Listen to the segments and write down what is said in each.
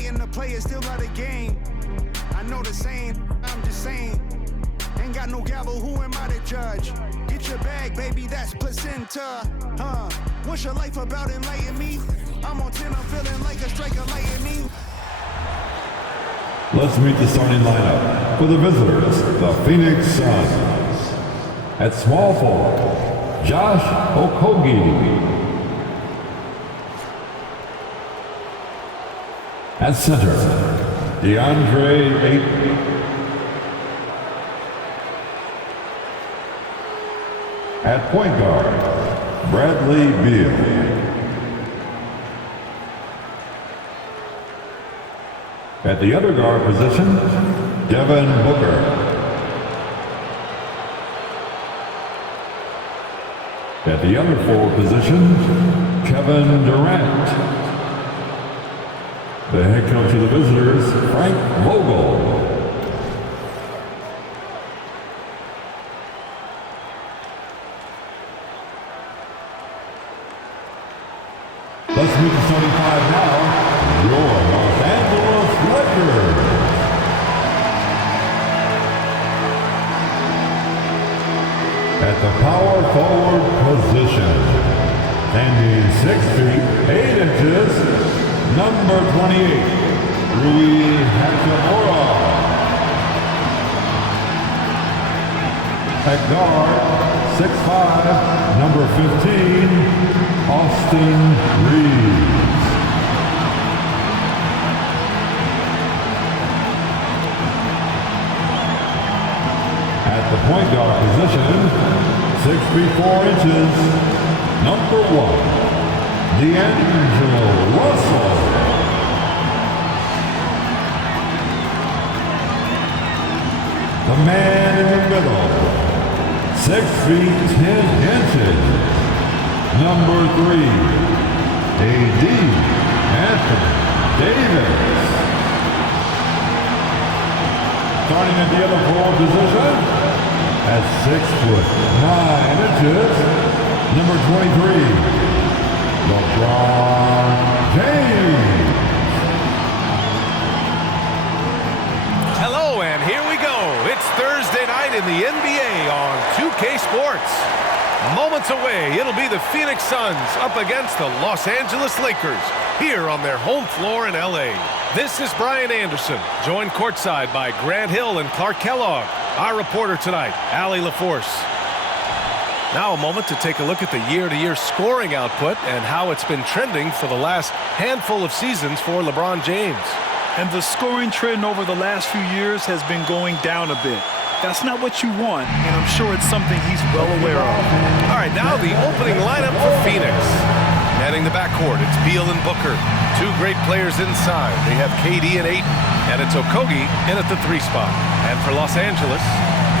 hating the players still out of game. I know the saying, I'm just saying. Ain't got no gavel, who am I to judge? Get your bag, baby, that's placenta. What's your life about, enlighten me? I'm on 10, I'm feeling like a striker lighting me. Let's meet the starting lineup for the visitors, the Phoenix Suns. At small forward, Josh Okogie. At center, DeAndre Ayton. At point guard, Bradley Beal. At the other guard position, Devin Booker. At the other forward position, Kevin Durant. The head coach of the visitors, Frank Vogel. Let's meet the starting five now. Your Los Angeles Lakers. At the power forward position, standing 6 feet 8 inches, number 28, Rui Hachimura. At guard, 6'5", number 15, Austin Reeves. At the point guard position, 6 feet 4 inches, number 1, D'Angelo Russell. The man in the middle, 6 feet 10 inches, number 3, A.D. Anthony Davis. Starting at the other forward position, at 6'9" number 23, LeBron James. Hello, and here we go. It's Thursday night in the NBA on 2K Sports. Moments away, it'll be the Phoenix Suns up against the Los Angeles Lakers here on their home floor in LA. This is Brian Anderson, joined courtside by Grant Hill and Clark Kellogg. Our reporter tonight, Allie LaForce. Now a moment to take a look at the year-to-year scoring output and how it's been trending for the last handful of seasons for LeBron James. And the scoring trend over the last few years has been going down a bit. That's not what you want, and I'm sure it's something he's well aware of. All right, now the opening lineup for Phoenix. Manning the backcourt, it's Beal and Booker. Two great players inside. They have KD and Ayton, and it's Okogie in at the 3 spot. And for Los Angeles,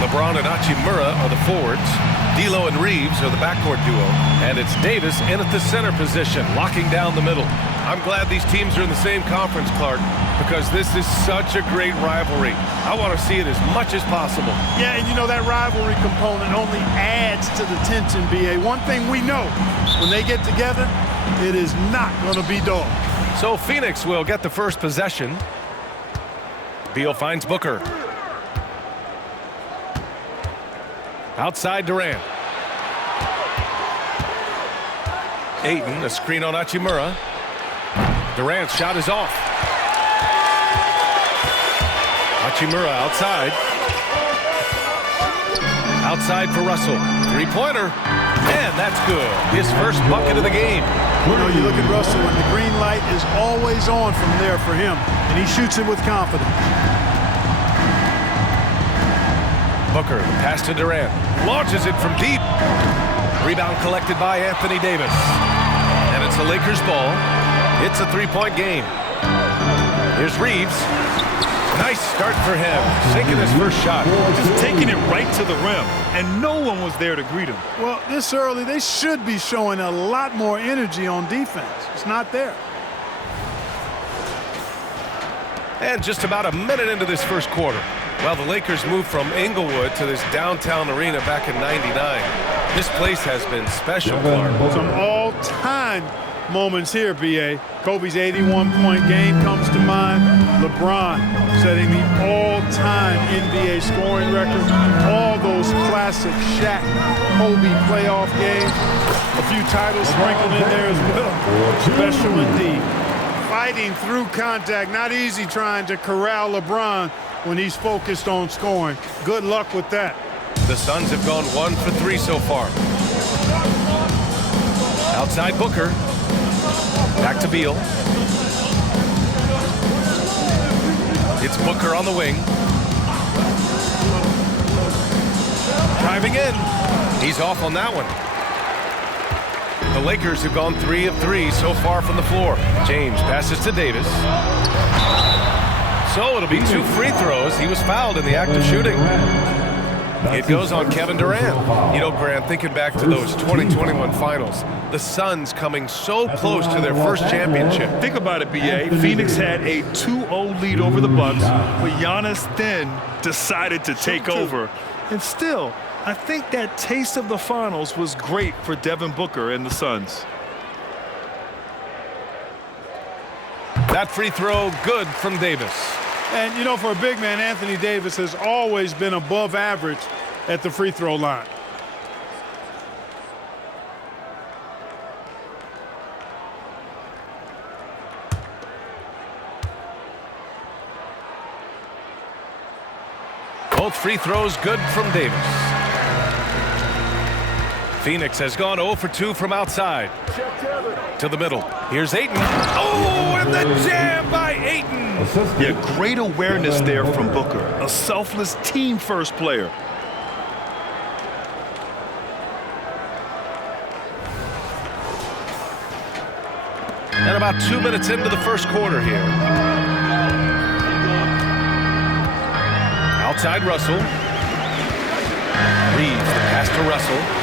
LeBron and Hachimura are the forwards. D'Lo and Reeves are the backcourt duo, and it's Davis in at the center position, locking down the middle. I'm glad these teams are in the same conference, Clark, because this is such a great rivalry. I want to see it as much as possible. Yeah, and you know that rivalry component only adds to the tension, B.A. One thing we know, when they get together, it is not going to be dull. So Phoenix will get the first possession. Beal finds Booker. Outside Durant. Ayton, a screen on Hachimura. Durant's shot is off. Hachimura outside. Outside for Russell. Three-pointer. And that's good. His first bucket of the game. You know, you look at Russell, and the green light is always on from there for him. And he shoots it with confidence. Booker, the pass to Durant. Launches it from deep. Rebound collected by Anthony Davis. And it's a Lakers ball. It's a three-point game. Here's Reeves. Nice start for him. Sinking his first shot. Just taking it right to the rim, and no one was there to greet him. Well, this early, they should be showing a lot more energy on defense. It's not there. And just about a minute into this first quarter. Well, the Lakers moved from Inglewood to this downtown arena back in '99. This place has been special, Clark. Some all-time moments here, B.A. Kobe's 81-point game comes to mind. LeBron setting the all-time NBA scoring record. All those classic Shaq, Kobe playoff games. A few titles sprinkled in there as well. Special indeed. Fighting through contact. Not easy trying to corral LeBron when he's focused on scoring. Good luck with that. The Suns have gone 1 for 3 so far. Outside Booker. Back to Beal. It's Booker on the wing. Driving in. He's off on that one. The Lakers have gone 3 of 3 so far from the floor. James passes to Davis. So it'll be 2 free throws. He was fouled in the act of shooting. It goes on Kevin Durant. You know, Grant, thinking back to those 2021 finals, the Suns coming so close to their first championship. Think about it, B.A. Phoenix had a 2-0 lead over the Bucks, but Giannis then decided to take over. And still, I think that taste of the finals was great for Devin Booker and the Suns. That free throw good from Davis. And, you know, for a big man, Anthony Davis has always been above average at the free throw line. Both free throws good from Davis. Phoenix has gone 0 for 2 from outside. To the middle. Here's Ayton. Oh, and the jam by Ayton. Yeah, great awareness there from Booker. A selfless team-first player. And about 2 minutes into the first quarter here. Outside Russell. Reeves, the pass to Russell.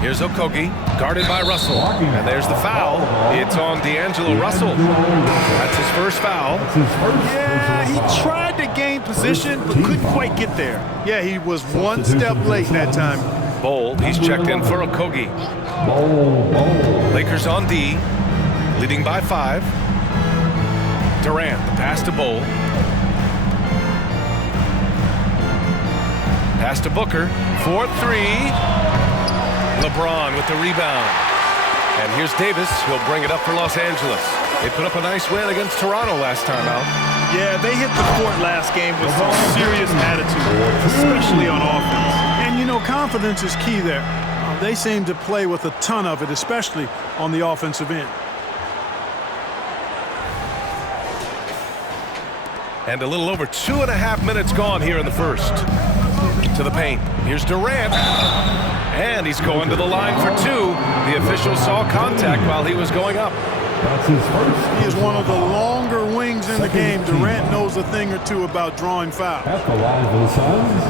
Here's Okogie, guarded by Russell. And there's the foul. It's on D'Angelo Russell. That's his first foul. Yeah, he tried to gain position, but couldn't quite get there. Yeah, he was one step late that time. Bol, he's checked in for Okogie. Lakers on D, leading by 5. Durant, the pass to Bol. Pass to Booker, 4-3. LeBron with the rebound. And here's Davis, who'll bring it up for Los Angeles. They put up a nice win against Toronto last time out. Yeah, they hit the court last game with some serious attitude, especially on offense. And, you know, confidence is key there. They seem to play with a ton of it, especially on the offensive end. And a little over 2.5 minutes gone here in the first. To the paint. Here's Durant. And he's going to the line for 2. The official saw contact while he was going up. That's his first. He is one of the longer wings in the game. Durant knows a thing or two about drawing fouls. At the line for the Suns,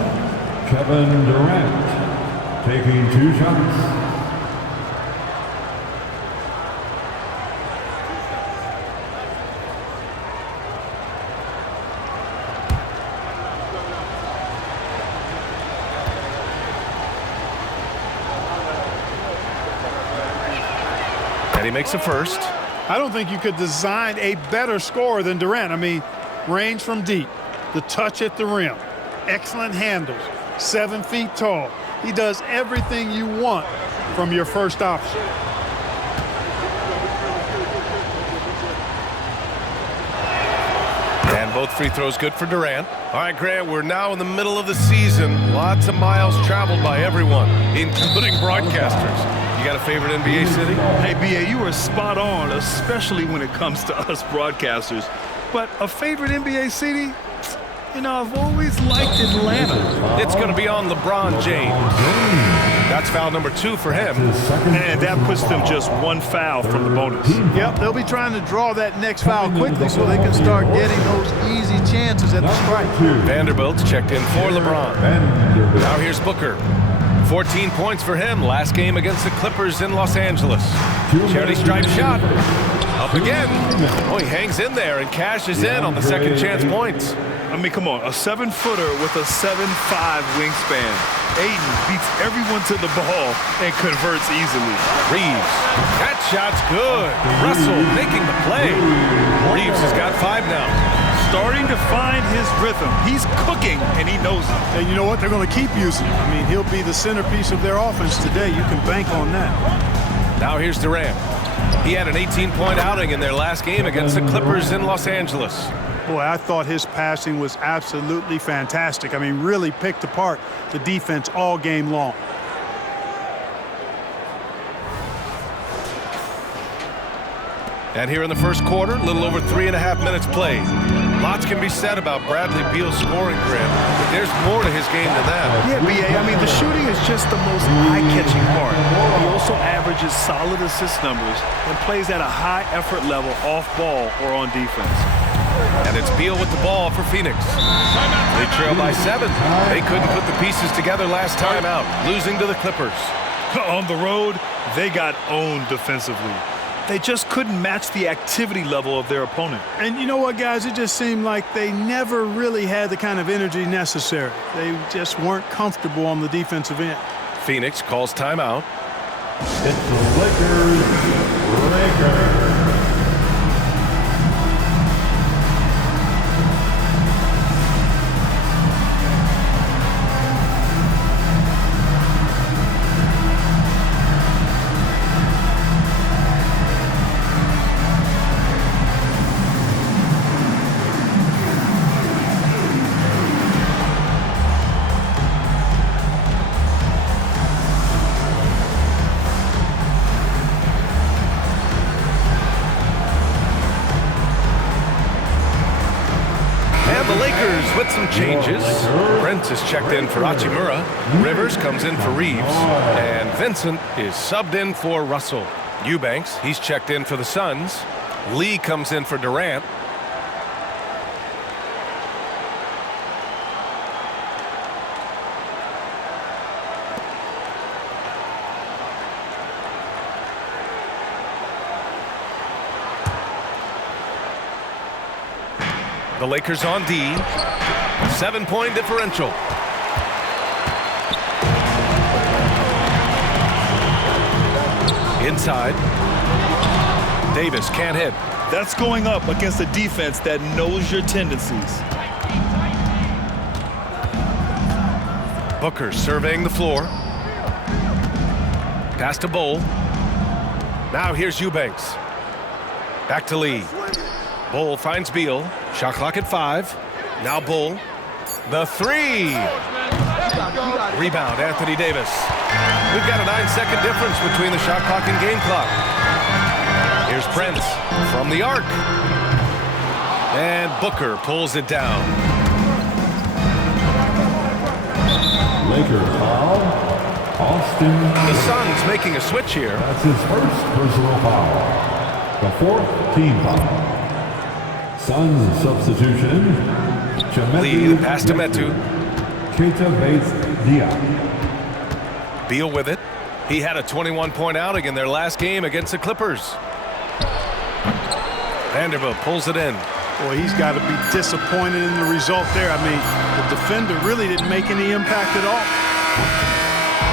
Kevin Durant taking 2 shots. And he makes a first. I don't think you could design a better scorer than Durant. I mean, range from deep, the touch at the rim, excellent handles, 7 feet tall. He does everything you want from your first option. And both free throws good for Durant. All right, Grant, we're now in the middle of the season. Lots of miles traveled by everyone, including broadcasters. You got a favorite NBA city? Hey, B.A., you are spot on, especially when it comes to us broadcasters. But a favorite NBA city? You know, I've always liked Atlanta. It's going to be on LeBron James. That's foul number 2 for him. And that puts them just 1 foul from the bonus. Yep, they'll be trying to draw that next foul quickly so they can start getting those easy chances at the strike. Vanderbilt's checked in for LeBron. Now here's Booker. 14 points for him last game against the Clippers in Los Angeles. Charity stripe shot. Up up again. Oh, he hangs in there and cashes in on the second chance points. I mean, come on, a 7-footer with a 7'5" wingspan. Ayton beats everyone to the ball and converts easily. Reeves, that shot's good. Russell making the play. Reeves has got 5 now. Starting to find his rhythm. He's cooking, and he knows it. And you know what? They're going to keep using him. I mean, he'll be the centerpiece of their offense today. You can bank on that. Now here's Durant. He had an 18-point outing in their last game against the Clippers in Los Angeles. Boy, I thought his passing was absolutely fantastic. I mean, really picked apart the defense all game long. And here in the first quarter, a little over 3.5 minutes played. Lots can be said about Bradley Beal's scoring grid, but there's more to his game than that. Yeah, B.A., I mean, the shooting is just the most eye-catching part. He also averages solid assist numbers and plays at a high effort level off ball or on defense. And it's Beal with the ball for Phoenix. They trail by 7. They couldn't put the pieces together last time out, losing to the Clippers. On the road, they got owned defensively. They just couldn't match the activity level of their opponent. And you know what, guys? It just seemed like they never really had the kind of energy necessary. They just weren't comfortable on the defensive end. Phoenix calls timeout. It's the Lakers. The Lakers with some changes. Brent is checked in for Hachimura. Rivers comes in for Reeves. And Vincent is subbed in for Russell. Eubanks, he's checked in for the Suns. Lee comes in for Durant. The Lakers on D. 7-point differential. Inside. Davis can't hit. That's going up against a defense that knows your tendencies. Booker surveying the floor. Pass to Bull. Now here's Eubanks. Back to Lee. Bull finds Beal. Shot clock at 5. Now Bull. The 3. Rebound, Anthony Davis. We've got a 9-second difference between the shot clock and game clock. Here's Prince from the arc. And Booker pulls it down. Lakers foul. Austin. The Suns making a switch here. That's his first personal foul. The 4th team foul. Suns substitution. Lee, the pass to Metu. Keita Bates Diop. Beal with it. He had a 21-point outing in their last game against the Clippers. Vanderbilt pulls it in. Boy, he's got to be disappointed in the result there. I mean, the defender really didn't make any impact at all.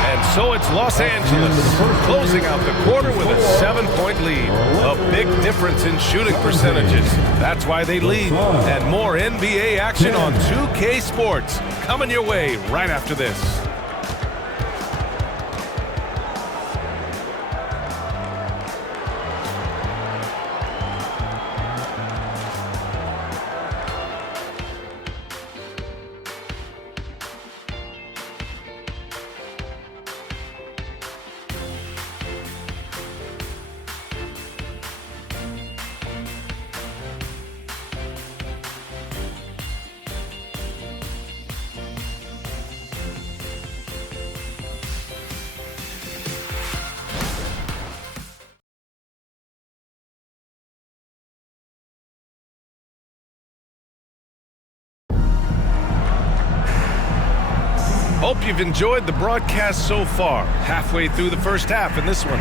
And so it's Los Angeles closing out the quarter with a 7-point lead. A big difference in shooting percentages. That's why they lead. And more NBA action on 2K Sports coming your way right after this. Hope you've enjoyed the broadcast so far. Halfway through the first half in this one.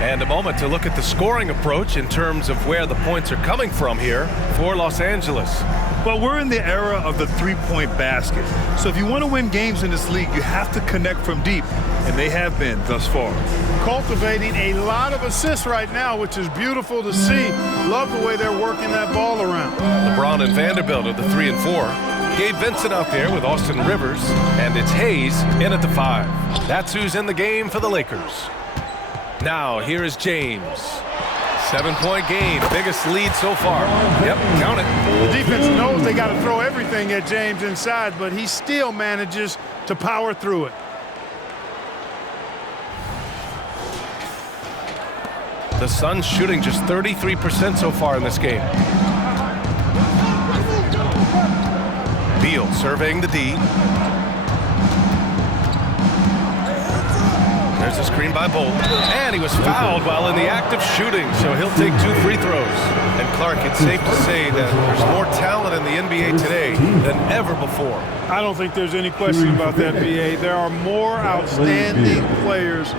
And a moment to look at the scoring approach in terms of where the points are coming from here for Los Angeles. Well, we're in the era of the three-point basket. So if you want to win games in this league, you have to connect from deep, and they have been thus far. Cultivating a lot of assists right now, which is beautiful to see. Love the way they're working that ball around. LeBron and Vanderbilt are the 3 and 4. Gabe Vincent out there with Austin Rivers, and it's Hayes in at the 5. That's who's in the game for the Lakers. Now, here is James. 7-point game, biggest lead so far. Yep, count it. The defense knows they got to throw everything at James inside, but he still manages to power through it. The Suns shooting just 33% so far in this game. Beal surveying the D. There's a screen by Bolt. And he was fouled while in the act of shooting, so he'll take 2 free throws. And Clark, it's safe to say that there's more talent in the NBA today than ever before. I don't think there's any question about that, B.A. There are more outstanding players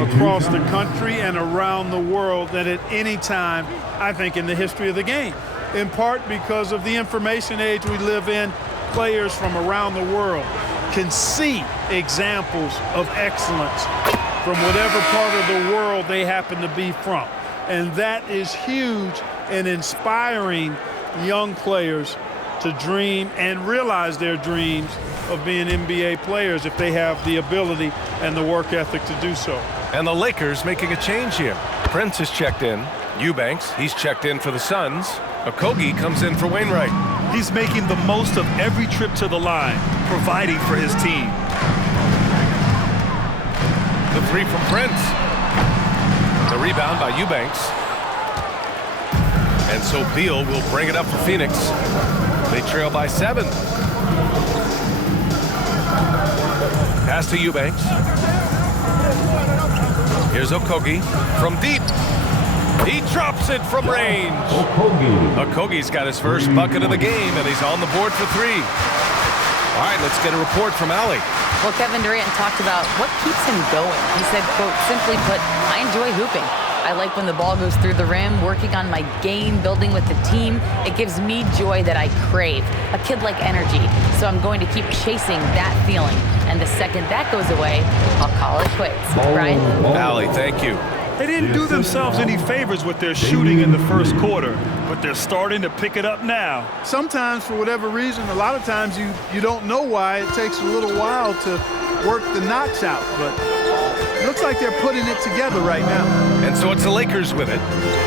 across the country and around the world than at any time, I think, in the history of the game. In part because of the information age we live in, players from around the world can see examples of excellence from whatever part of the world they happen to be from. And that is huge in inspiring young players to dream and realize their dreams of being NBA players if they have the ability and the work ethic to do so. And the Lakers making a change here. Prince is checked in. Eubanks, he's checked in for the Suns. Okogie comes in for Wainwright. He's making the most of every trip to the line, providing for his team. The 3 from Prince. The rebound by Eubanks. And so Beal will bring it up for Phoenix. They trail by 7. Pass to Eubanks. Here's Okogie from deep. He drops it from range. Okogie's got his first bucket of the game, and he's on the board for 3. All right, let's get a report from Allie. Well, Kevin Durant talked about what keeps him going. He said, quote, simply put, I enjoy hooping. I like when the ball goes through the rim, working on my game, building with the team. It gives me joy that I crave, a kid-like energy. So I'm going to keep chasing that feeling. And the second that goes away, I'll call it quits. Brian? Allie, thank you. They didn't do themselves any favors with their shooting in the first quarter, but they're starting to pick it up now. Sometimes, for whatever reason, a lot of times you don't know why. It takes a little while to work the knots out, but it looks like they're putting it together right now. And so it's the Lakers with it.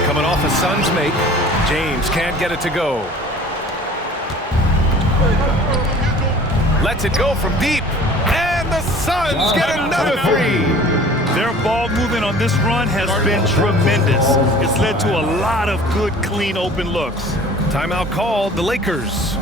Coming off a Suns make. James can't get it to go. Lets it go from deep. And the Suns get another 3. Their ball movement on this run has been tremendous. It's led to a lot of good, clean, open looks. Timeout called, the Lakers.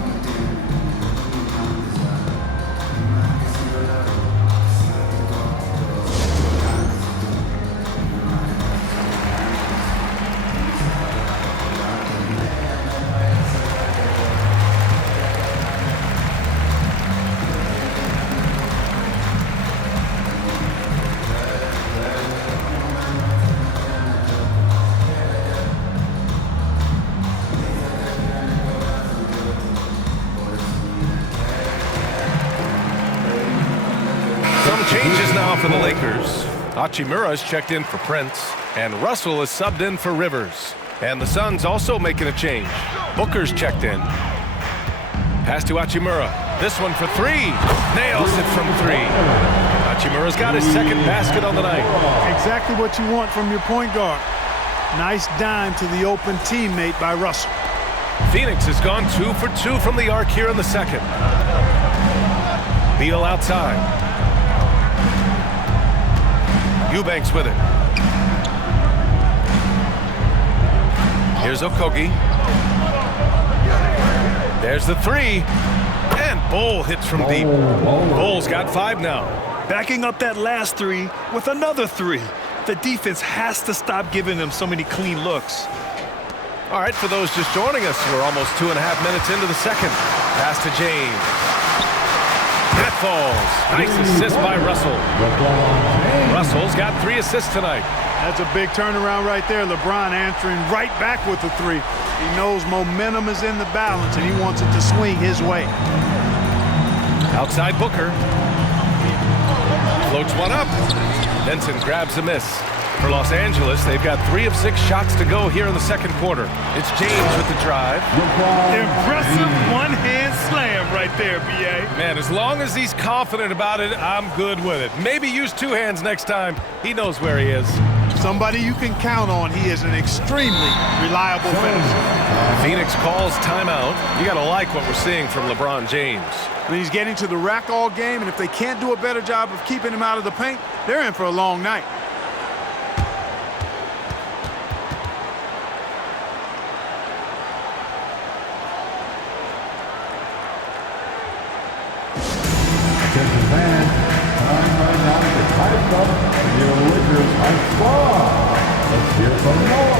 Changes now for the Lakers. Hachimura is checked in for Prince, and Russell is subbed in for Rivers. And the Suns also making a change. Booker's checked in. Pass to Hachimura. This one for 3. Nails it from 3. Hachimura's got his second basket on the night. Exactly what you want from your point guard. Nice dime to the open teammate by Russell. Phoenix has gone 2 for 2 from the arc here in the second. Beal outside. Eubanks with it. Here's Okogie. There's the 3. And Bol hits from deep. Bol's got 5 now. Backing up that last 3 with another 3. The defense has to stop giving them so many clean looks. All right, for those just joining us, we're almost 2.5 minutes into the second. Pass to James. That falls. Nice assist by Russell. Russell's got 3 assists tonight. That's a big turnaround right there. LeBron answering right back with the 3. He knows momentum is in the balance, and he wants it to swing his way. Outside Booker. Floats one up. Benson grabs a miss. For Los Angeles, they've got 3 of 6 shots to go here in the second quarter. It's James with the drive. Impressive one-hand slam right there, B.A. Man, as long as he's confident about it, I'm good with it. Maybe use 2 hands next time. He knows where he is. Somebody you can count on. He is an extremely reliable finisher. Phoenix calls timeout. You got to like what we're seeing from LeBron James. I mean, he's getting to the rack all game, and if they can't do a better job of keeping him out of the paint, they're in for a long night. Attention fans, time right now to hype up your Lakers hype squad. Let's hear some noise.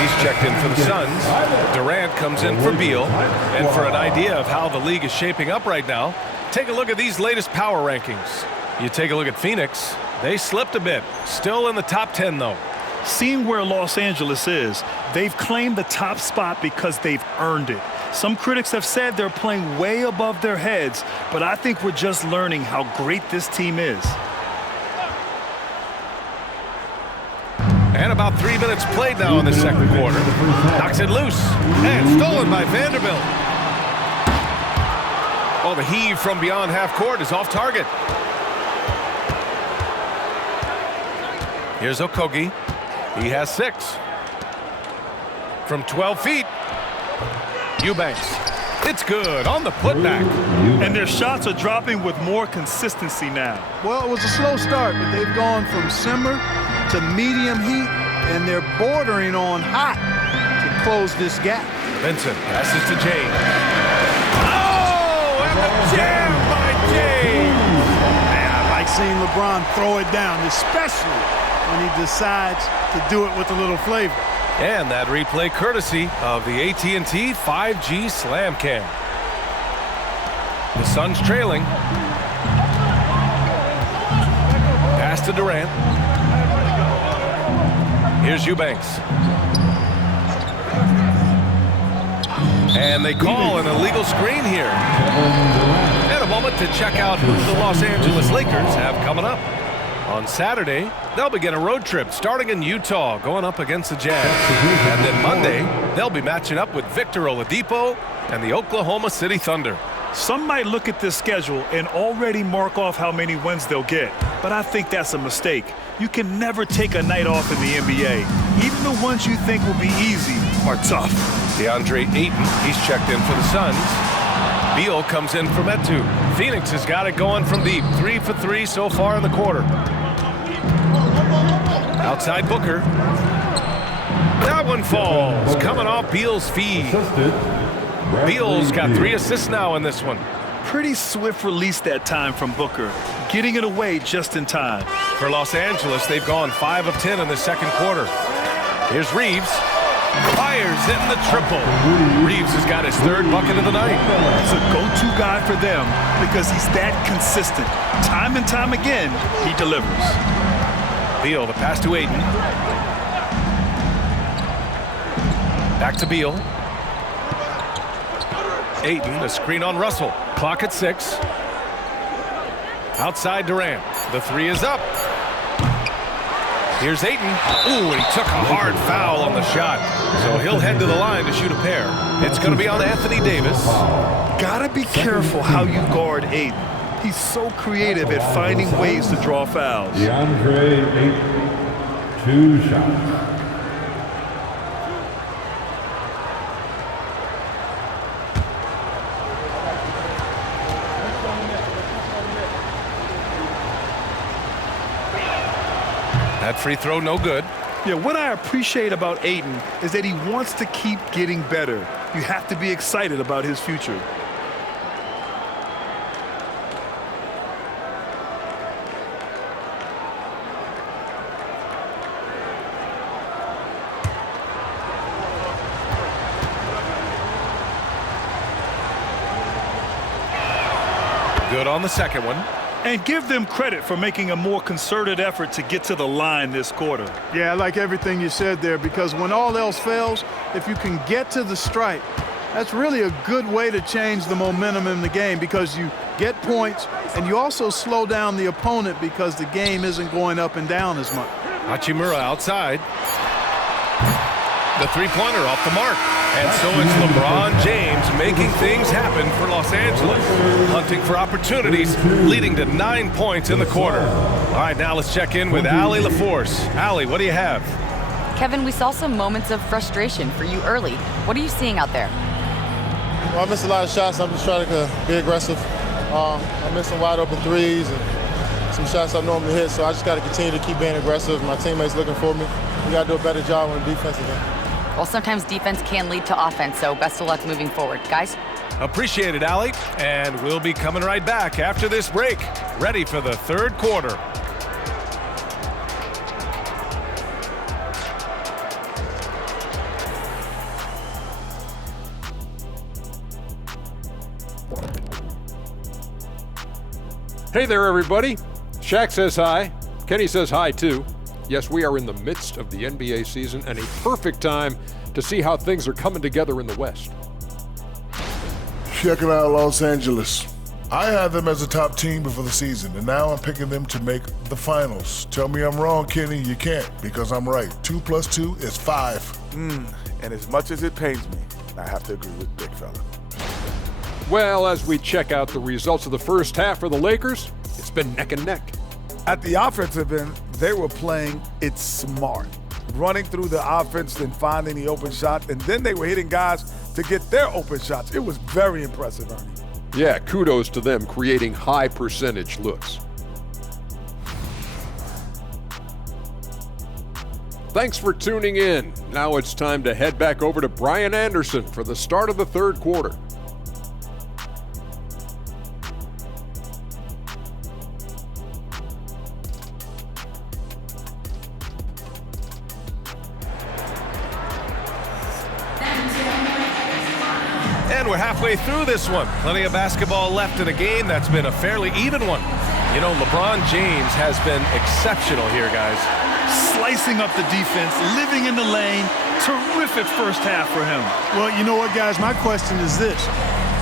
He's checked in for the Suns. Durant comes in for Beal. And for an idea of how the league is shaping up right now, take a look at these latest power rankings. You take a look at Phoenix. They slipped a bit. Still in the top 10, though. Seeing where Los Angeles is, they've claimed the top spot because they've earned it. Some critics have said they're playing way above their heads, but I think we're just learning how great this team is. And about 3 minutes played now in the second quarter. Knocks it loose. And stolen by Vanderbilt. Oh, the heave from beyond half court is off target. Here's Okogie. He has 6. From 12 feet. Eubanks. It's good on the putback. And their shots are dropping with more consistency now. Well, it was a slow start, but they've gone from simmer to medium heat, and they're bordering on hot to close this gap. Vincent passes to James. Oh, and the jam by James. Man, I like seeing LeBron throw it down, especially when he decides to do it with a little flavor. And that replay courtesy of the AT&T 5G Slam Cam. The Suns trailing. Pass to Durant. Here's Eubanks. And they call an illegal screen here. And a moment to check out who the Los Angeles Lakers have coming up. On Saturday, they'll begin a road trip starting in Utah, going up against the Jazz. And then Monday, they'll be matching up with Victor Oladipo and the Oklahoma City Thunder. Some might look at this schedule and already mark off how many wins they'll get, but I think that's a mistake. You can never take a night off in the NBA. Even the ones you think will be easy are tough. DeAndre Ayton, he's checked in for the Suns. Beal comes in for Metu. Phoenix has got it going from deep. 3 for 3 so far in the quarter. Outside Booker. That one falls. Coming off Beal's feed. Beal's got 3 assists now in this one. Pretty swift release that time from Booker, getting it away just in time. For Los Angeles, they've gone 5 of 10 in the second quarter. Here's Reeves. Fires in the triple. Reeves has got his 3rd bucket of the night. He's a go-to guy for them because he's that consistent. Time and time again, he delivers. Beal, the pass to Ayton. Back to Beal. Ayton, a screen on Russell. Clock at 6. Outside Durant. The 3 is up. Here's Ayton. Ooh, and he took a hard foul on the shot. So he'll head to the line to shoot a pair. It's going to be on Anthony Davis. Gotta be careful how you guard Ayton. He's so creative at finding ways to draw fouls. DeAndre Ayton, 2 shots. That free throw no good. Yeah, what I appreciate about Ayton is that he wants to keep getting better. You have to be excited about his future. Good on the second one. And give them credit for making a more concerted effort to get to the line this quarter. Yeah, I like everything you said there, because when all else fails, if you can get to the stripe, that's really a good way to change the momentum in the game, because you get points and you also slow down the opponent because the game isn't going up and down as much. Hachimura outside. The three-pointer off the mark. And so it's LeBron James making things happen for Los Angeles. Hunting for opportunities, leading to 9 points in the quarter. All right, now let's check in with Allie LaForce. Allie, what do you have? Kevin, we saw some moments of frustration for you early. What are you seeing out there? Well, I missed a lot of shots. I'm just trying to be aggressive. I missed some wide open threes and some shots I normally hit, so I just got to continue to keep being aggressive. My teammates looking for me. We got to do a better job on the defensive end. Well, sometimes defense can lead to offense, so best of luck moving forward. Guys? Appreciate it, Allie. And we'll be coming right back after this break. Ready for the third quarter. Hey there, everybody. Shaq says hi. Kenny says hi, too. Yes, we are in the midst of the NBA season and a perfect time to see how things are coming together in the West. Check it out, Los Angeles. I had them as a top team before the season, and now I'm picking them to make the finals. Tell me I'm wrong, Kenny. You can't, because I'm right. 2 + 2 is 5. And as much as it pains me, I have to agree with Big Fella. Well, as we check out the results of the first half for the Lakers, it's been neck and neck. At the offensive end, they were playing it smart. Running through the offense and finding the open shot, and then they were hitting guys to get their open shots. It was very impressive, Ernie. Yeah, kudos to them creating high percentage looks. Thanks for tuning in. Now it's time to head back over to Brian Anderson for the start of the third quarter. And we're halfway through this one. Plenty of basketball left in a game that's been a fairly even one. You know, LeBron James has been exceptional here, guys. Slicing up the defense, living in the lane. Terrific first half for him. Well, you know what, guys? My question is this.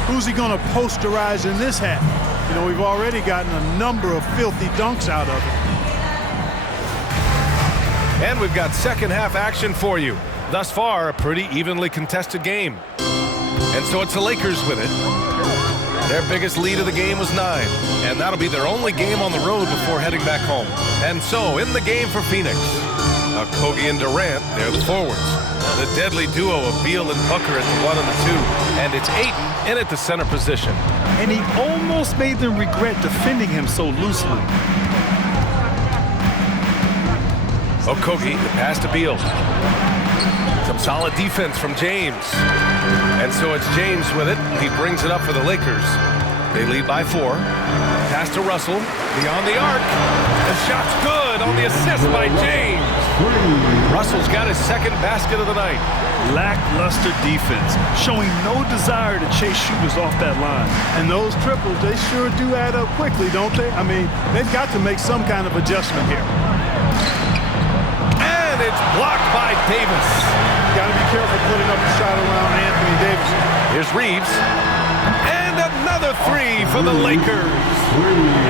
Who's he going to posterize in this half? You know, we've already gotten a number of filthy dunks out of him. And we've got second half action for you. Thus far, a pretty evenly contested game. And so it's the Lakers with it. Their biggest lead of the game was 9, and that'll be their only game on the road before heading back home. And so in the game for Phoenix, Kogi and Durant, they're the forwards. The deadly duo of Beal and Booker at the 1 and the 2, and it's Ayton in at the center position. And he almost made them regret defending him so loosely. Kogi, the pass to Beal. Some solid defense from James. And so it's James with it. He brings it up for the Lakers. They lead by 4. Pass to Russell. Beyond the arc. The shot's good on the assist by James. Russell's got his second basket of the night. Lackluster defense, showing no desire to chase shooters off that line. And those triples, they sure do add up quickly, don't they? I mean, they've got to make some kind of adjustment here. And it's blocked by Davis. Got to be careful putting up a shot around Anthony Davis. Here's Reeves. And another three for the Lakers.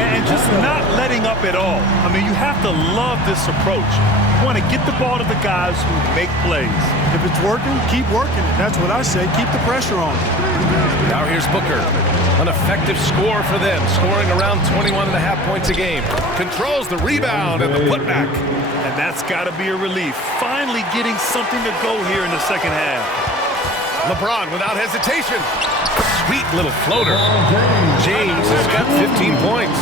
And just not letting up at all. I mean, you have to love this approach. You want to get the ball to the guys who make plays. If it's working, keep working it. That's what I say. Keep the pressure on. Now here's Booker. An effective score for them, scoring around 21.5 points a game. Controls the rebound and the putback. And that's got to be a relief. Finally getting something to go here in the second half. LeBron without hesitation. Sweet little floater. James has got 15 points.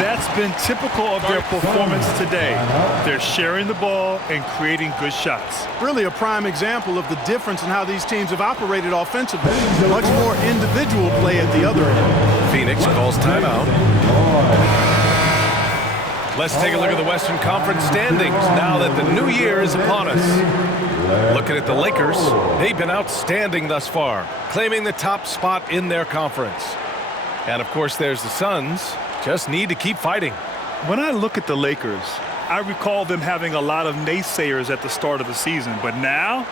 That's been typical of their performance today. They're sharing the ball and creating good shots. Really a prime example of the difference in how these teams have operated offensively. Much more individual play at the other end. Phoenix calls timeout. Let's take a look at the Western Conference standings now that the new year is upon us. Looking at the Lakers, they've been outstanding thus far, claiming the top spot in their conference. And of course, there's the Suns. Just need to keep fighting. When I look at the Lakers, I recall them having a lot of naysayers at the start of the season, but now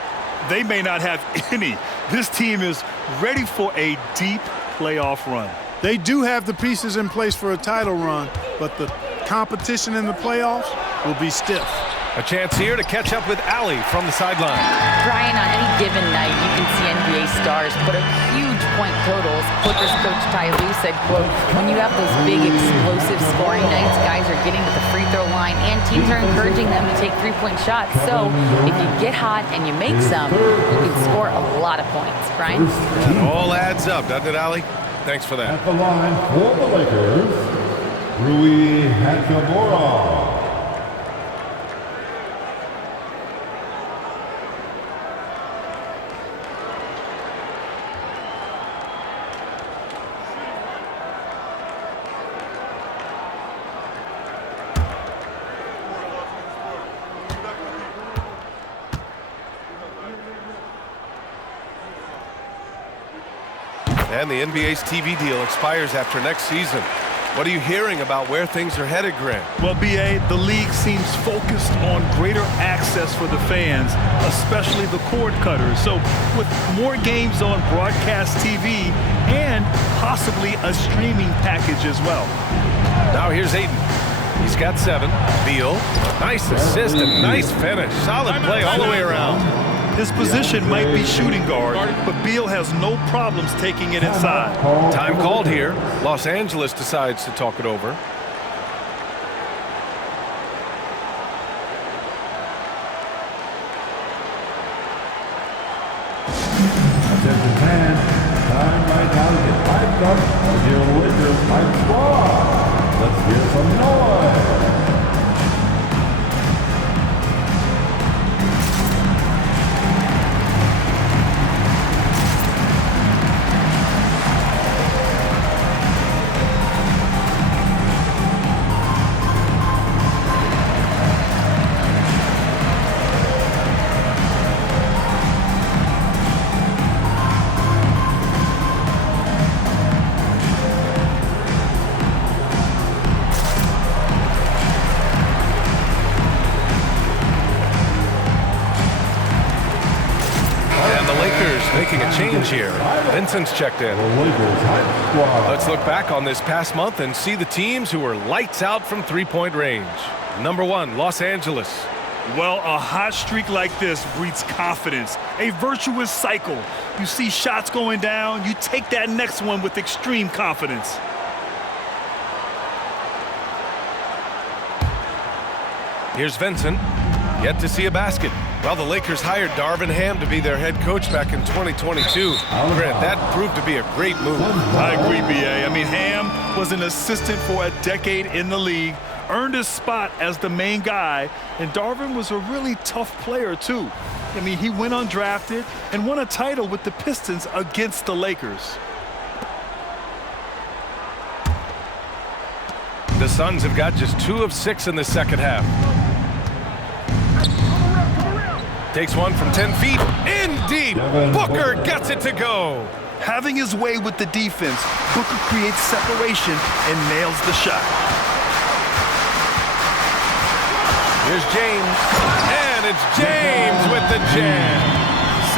they may not have any. This team is ready for a deep playoff run. They do have the pieces in place for a title run, but the competition in the playoffs will be stiff. A chance here to catch up with Allie from the sideline. Brian, on any given night, you can see NBA stars put up huge point totals. Clippers coach Ty Lue said, quote, when you have those big explosive scoring nights, guys are getting to the free throw line and teams are encouraging them to take three-point shots. So if you get hot and you make some, you can score a lot of points. Brian? It all adds up, doesn't it, Allie? Thanks for that. At the line for the Lakers, Rui Hachimura. And the NBA's TV deal expires after next season. What are you hearing about where things are headed, Grant? Well, B.A., the league seems focused on greater access for the fans, especially the cord cutters. So with more games on broadcast TV and possibly a streaming package as well. Now here's Ayton. He's got 7. Beal, nice assist and nice finish. Solid play all the way around. His position might be shooting guard, but Beal has no problems taking it inside. Time called here. Los Angeles decides to talk it over. Attention fans, time right now to get hyped up for your Lakers hype squad. Let's hear some noise. Making a change here. Vincent's checked in. Let's look back on this past month and see the teams who were lights out from three-point range. Number 1, Los Angeles. Well, a hot streak like this breeds confidence, a virtuous cycle. You see shots going down, you take that next one with extreme confidence. Here's Vincent. Yet to see a basket. Well, the Lakers hired Darvin Ham to be their head coach back in 2022. Grant, that proved to be a great move. I agree, B.A. I mean, Ham was an assistant for a decade in the league, earned his spot as the main guy, and Darvin was a really tough player, too. I mean, he went undrafted and won a title with the Pistons against the Lakers. The Suns have got just 2 of 6 in the second half. Takes one from 10 feet, in deep. Booker gets it to go. Having his way with the defense, Booker creates separation and nails the shot. Here's James, and it's James with the jam.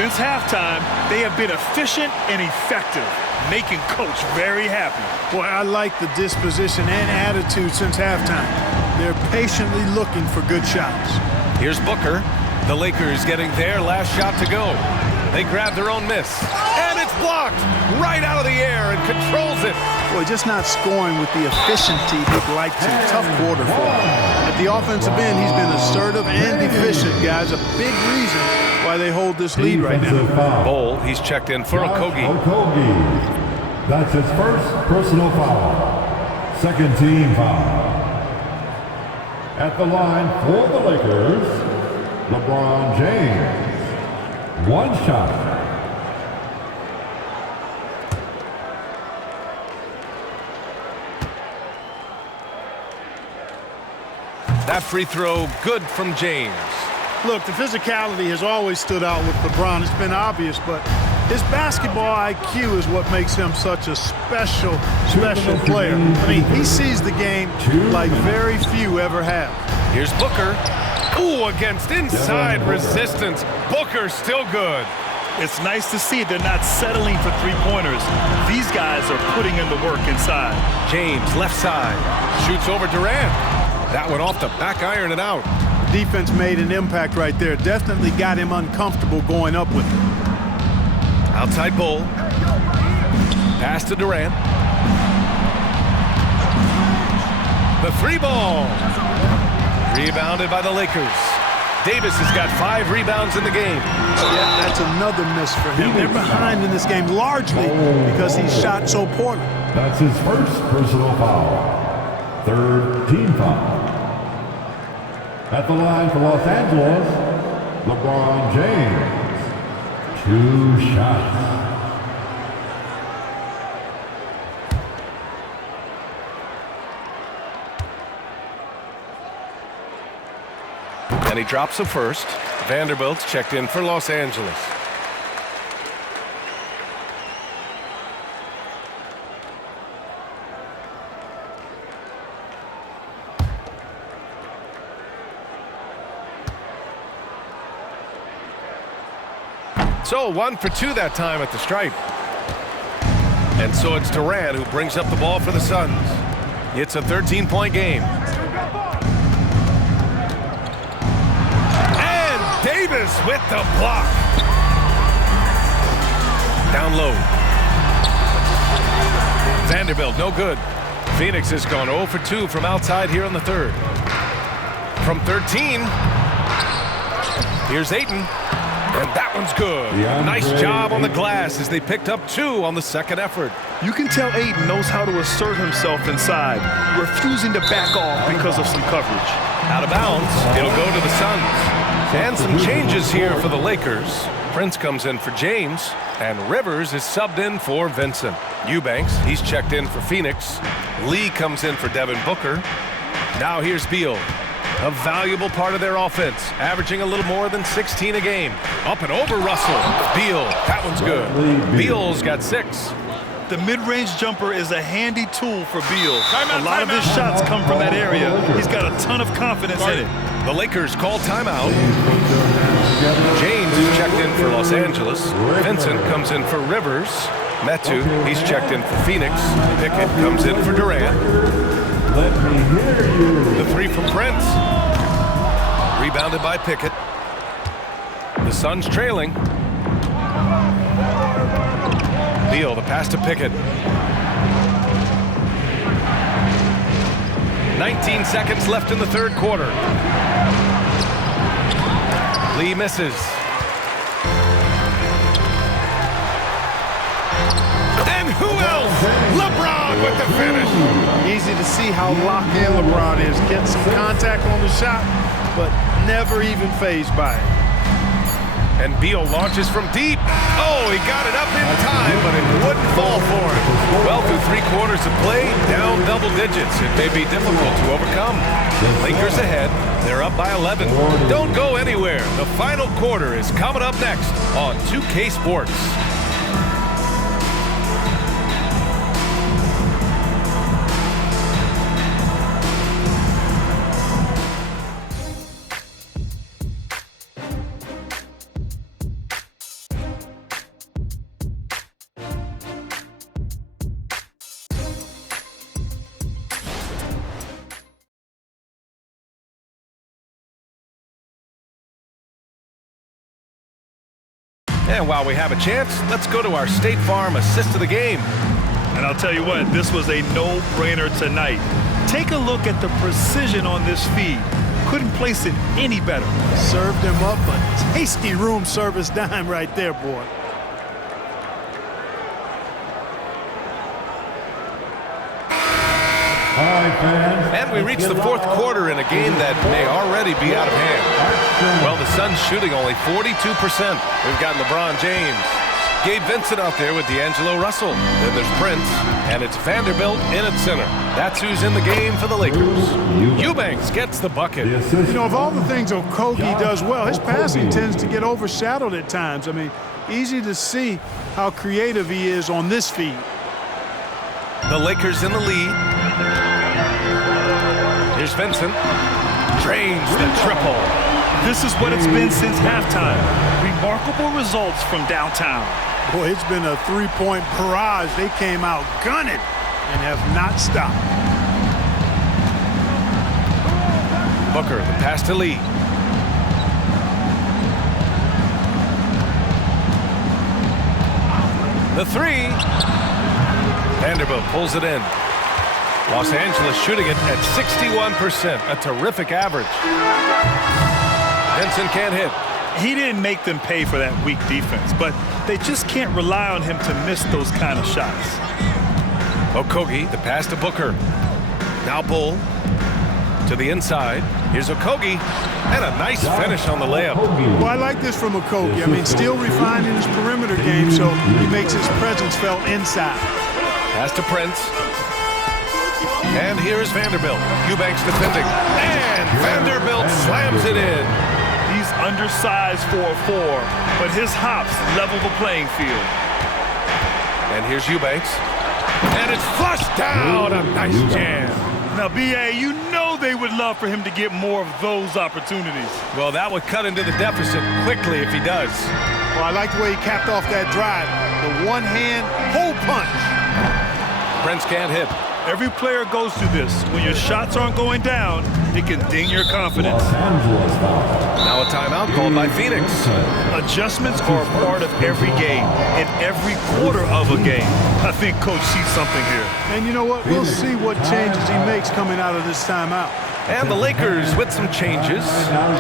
Since halftime, they have been efficient and effective, making Coach very happy. Boy, I like the disposition and attitude since halftime. They're patiently looking for good shots. Here's Booker. The Lakers getting their last shot to go. They grab their own miss, and it's blocked right out of the air and controls it. Boy, just not scoring with the efficiency he'd like to. Tough quarter for him. At the offensive end, he's been assertive and efficient, guys. A big reason why they hold this lead right now. Bowl, he's checked in for Okogie. Okogie. That's his first personal foul. Second team foul. At the line for the Lakers, LeBron James. One shot. That free throw good from James. Look, the physicality has always stood out with LeBron. It's been obvious, but his basketball IQ is what makes him such a special player. I mean, he sees the game like very few ever have. Here's Booker. Ooh, against inside resistance. Booker's still good. It's nice to see they're not settling for three-pointers. These guys are putting in the work inside. James, left side, shoots over Durant. That one off the back iron and out. Defense made an impact right there. Definitely got him uncomfortable going up with it. Outside Bull. Pass to Durant. The three ball. Rebounded by the Lakers. Davis has got 5 rebounds in the game. Yeah, that's another miss for him. They're behind in this game largely because he shot so poorly. That's his first personal foul. Third team foul. At the line for Los Angeles, LeBron James. 2 shots. And he drops the first. Vanderbilt's checked in for Los Angeles. So 1 for 2 that time at the stripe. And so it's Durant who brings up the ball for the Suns. It's a 13-point game. Davis with the block. Down low. Vanderbilt, no good. Phoenix has gone 0 for 2 from outside here in the third. From 13, here's Ayton, and that one's good. Nice job on the glass as they picked up 2 on the second effort. You can tell Ayton knows how to assert himself inside, refusing to back off because of some coverage. Out of bounds, it'll go to the Suns. And some changes here for the Lakers. Prince comes in for James, and Rivers is subbed in for Vincent. Eubanks, he's checked in for Phoenix. Lee comes in for Devin Booker. Now here's Beal, a valuable part of their offense, averaging a little more than 16 a game. Up and over Russell. Beal, that one's good. Beal's got 6. The mid-range jumper is a handy tool for Beal. A lot of his shots come from that area. He's got a ton of confidence in it. The Lakers call timeout. James is checked in for Los Angeles. Vincent comes in for Rivers. Metu, he's checked in for Phoenix. Pickett comes in for Durant. The 3 from Prince. Rebounded by Pickett. The Suns trailing. Beal, the pass to Pickett. 19 seconds left in the third quarter. Lee misses. And who else? LeBron with the finish. Easy to see how locked in LeBron is. Getting some contact on the shot, but never even fazed by it. And Beal launches from deep. Oh, he got it up in time, but it wouldn't fall for him. Well, through 3 quarters of play, down double digits. It may be difficult to overcome. Lakers ahead. They're up by 11. Don't go anywhere. The final quarter is coming up next on 2K Sports. And while we have a chance, let's go to our State Farm assist of the game. And I'll tell you what, this was a no-brainer tonight. Take a look at the precision on this feed. Couldn't place it any better. Served him up a tasty room service dime right there, boy. And we reach the fourth quarter in a game that may already be out of hand. Well, the Suns shooting only 42%. We've got LeBron James. Gabe Vincent out there with D'Angelo Russell. Then there's Prince, and it's Vanderbilt in at center. That's who's in the game for the Lakers. Eubanks gets the bucket. You know, of all the things Okogie does well, his passing tends to get overshadowed at times. I mean, easy to see how creative he is on this feed. The Lakers in the lead. Here's Vincent. Drains the triple. This is what it's been since halftime. Remarkable results from downtown. Boy, it's been a three-point barrage. They came out gunning and have not stopped. Booker, the pass to Lee. The three. Vanderbilt pulls it in. Los Angeles shooting it at 61%, a terrific average. Vincent can't hit. He didn't make them pay for that weak defense, but they just can't rely on him to miss those kind of shots. Okogie, the pass to Booker. Now Bull to the inside. Here's Okogie, and a nice finish on the layup. Well, I like this from Okogie. I mean, still refining his perimeter game, so he makes his presence felt inside. Pass to Prince. And here's Vanderbilt. Eubanks defending. And Vanderbilt slams it in. He's undersized for a 4, but his hops level the playing field. And here's Eubanks. And it's flushed down. A nice jam. Now, B.A., you know they would love for him to get more of those opportunities. Well, that would cut into the deficit quickly if he does. Well, I like the way he capped off that drive. The one-hand hole punch. Prince can't hit. Every player goes through this. When your shots aren't going down, it can ding your confidence. Now a timeout called by Phoenix. Adjustments are a part of every game, in every quarter of a game. I think Coach sees something here. And you know what? We'll see what changes he makes coming out of this timeout. And the Lakers with some changes.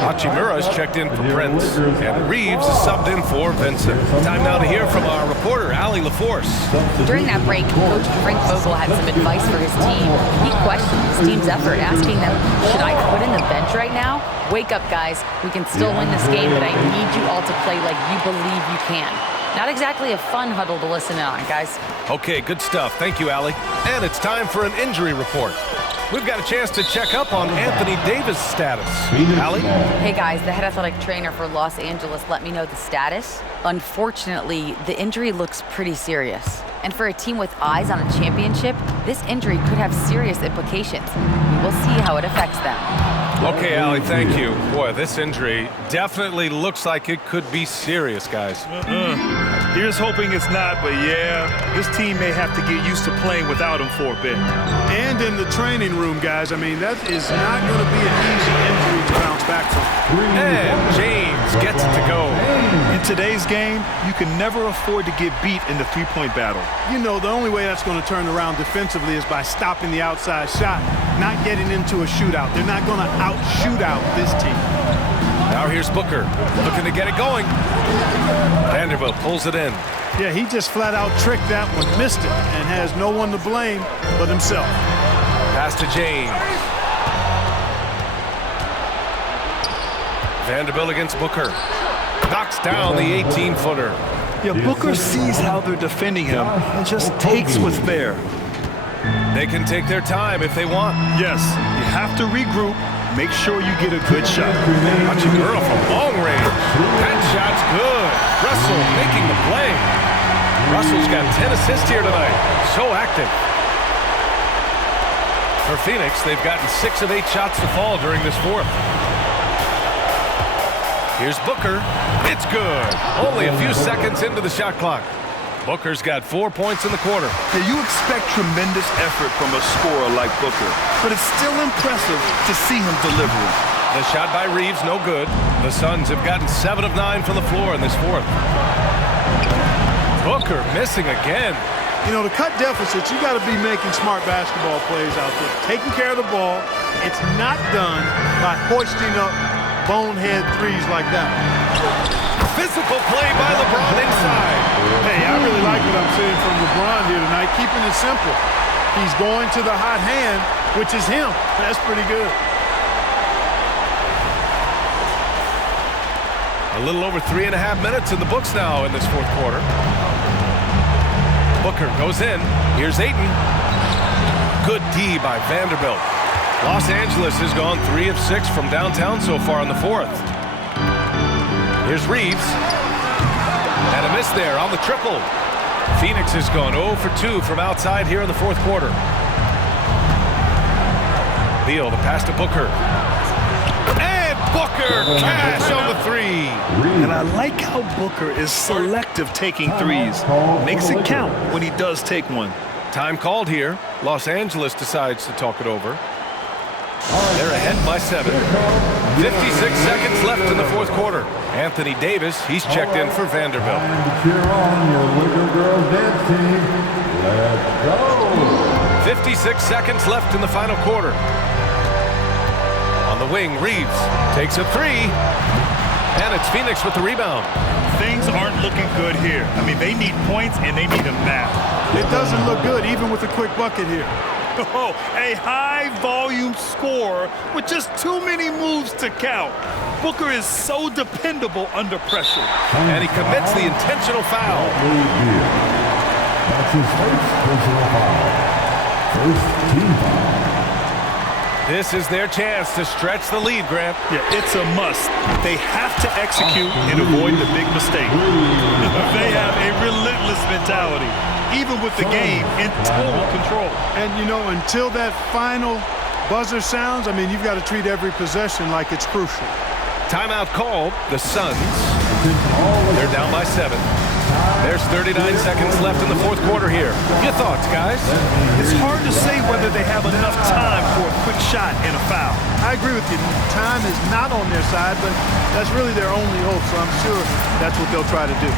Hachimura's checked in for Prince, and Reeves is subbed in for Vincent. Time now to hear from our reporter, Allie LaForce. During that break, Coach Frank Vogel had some advice for his team. He questioned his team's effort, asking them, should I put in the bench right now? Wake up, guys. We can still win this game, but I need you all to play like you believe you can. Not exactly a fun huddle to listen in on, guys. Okay, good stuff. Thank you, Allie. And it's time for an injury report. We've got a chance to check up on Anthony Davis' status. Allie? Hey guys, the head athletic trainer for Los Angeles let me know the status. Unfortunately, the injury looks pretty serious. And for a team with eyes on a championship, this injury could have serious implications. We'll see how it affects them. Okay, Allie, thank you. Boy, this injury definitely looks like it could be serious, guys. Here's hoping it's not, but yeah, this team may have to get used to playing without him for a bit. And in the training room, guys, I mean, that is not going to be an easy injury to bounce back from. And James gets it to go. In today's game, you can never afford to get beat in the three-point battle. You know, the only way that's going to turn around defensively is by stopping the outside shot, not getting into a shootout. They're not going to out-shoot out this team. Now here's Booker, looking to get it going. Vanderbilt pulls it in. Yeah, he just flat out tricked that one, missed it, and has no one to blame but himself. Pass to James. Vanderbilt against Booker. Knocks down the 18-footer. Yeah, Booker sees how they're defending him and just takes what's there. They can take their time if they want. Yes, you have to regroup. Make sure you get a good shot. Hachimura from long range. That shot's good. Russell making the play. Russell's got 10 assists here tonight. So active. For Phoenix, they've gotten 6 of 8 shots to fall during this fourth. Here's Booker. It's good. Only a few seconds into the shot clock. Booker's got 4 points in the quarter. Now, you expect tremendous effort from a scorer like Booker, but it's still impressive to see him delivering. The shot by Reeves, no good. The Suns have gotten 7 of 9 from the floor in this fourth. Booker missing again. You know, to cut deficits, you got to be making smart basketball plays out there. Taking care of the ball. It's not done by hoisting up bonehead threes like that. Physical play by LeBron inside. Hey, I really like what I'm seeing from LeBron here tonight, keeping it simple. He's going to the hot hand, which is him. That's pretty good. A little over 3.5 minutes in the books now in this fourth quarter. Booker goes in. Here's Ayton. Good D by Vanderbilt. Los Angeles has gone 3 of 6 from downtown so far in the fourth. Here's Reeves. And a miss there on the triple. Phoenix has gone 0 for 2 from outside here in the fourth quarter. Beal, the pass to Booker. And Booker, cash on the 3. And I like how Booker is selective taking threes. Makes it count when he does take one. Time called here. Los Angeles decides to talk it over. They're ahead by 7. 56 seconds left in the fourth quarter. Anthony Davis, he's checked in for Vanderbilt. And cheer on your Laker girls dance team. Let's go. 56 seconds left in the final quarter. On the wing, Reeves takes a 3. And it's Phoenix with the rebound. Things aren't looking good here. I mean, they need points, and they need them now. It doesn't look good, even with a quick bucket here. Oh, a high-volume score with just too many moves to count. Booker is so dependable under pressure. And he commits the intentional foul. That's his first personal foul. First team foul. This is their chance to stretch the lead, Grant. Yeah, it's a must. They have to execute and avoid the big mistake. They have a relentless mentality, even with the game in total control. And, you know, until that final buzzer sounds, I mean, you've got to treat every possession like it's crucial. Timeout called. The Suns, they're down by 7. There's 39 seconds left in the fourth quarter here. Your thoughts, guys? It's hard to say whether they have enough time for a quick shot and a foul. I agree with you. Time is not on their side, but that's really their only hope, so I'm sure that's what they'll try to do.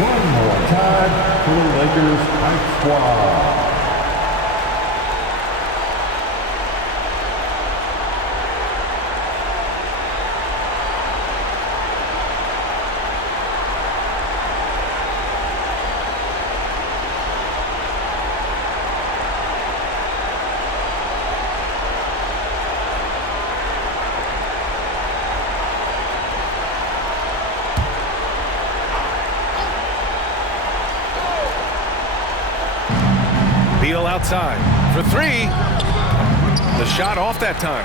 One more time for the Lakers Hype Squad. Beal outside for 3. The shot off that time.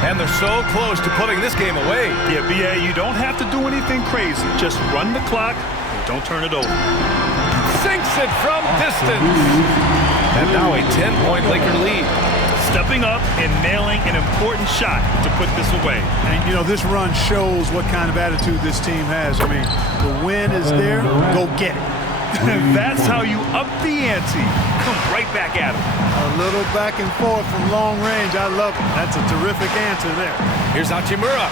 And they're so close to putting this game away. Yeah, B.A., you don't have to do anything crazy. Just run the clock and don't turn it over. Sinks it from distance. And now a 10-point Laker lead. Stepping up and nailing an important shot to put this away. And, you know, this run shows what kind of attitude this team has. I mean, the win is there. Go get it. That's how you up the ante. Come right back at him. A little back and forth from long range. I love it. That's a terrific answer there. Here's Hachimura.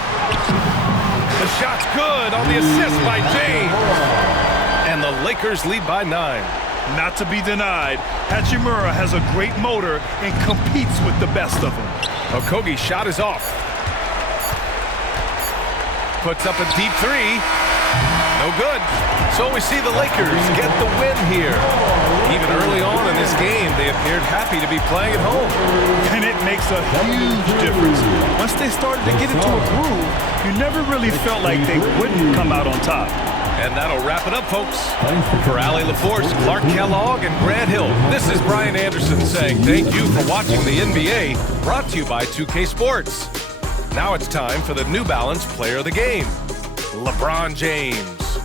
The shot's good on the assist by James. And the Lakers lead by 9. Not to be denied, Hachimura has a great motor and competes with the best of them. Okogie's shot is off. Puts up a deep 3. No good. So we see the Lakers get the win here. Even early on in this game, they appeared happy to be playing at home. And it makes a huge difference. Once they started to get into a groove, you never really felt like they wouldn't come out on top. And that'll wrap it up, folks. For Allie LaForce, Clark Kellogg, and Grant Hill, this is Brian Anderson saying thank you for watching the NBA, brought to you by 2K Sports. Now it's time for the New Balance Player of the Game, LeBron James.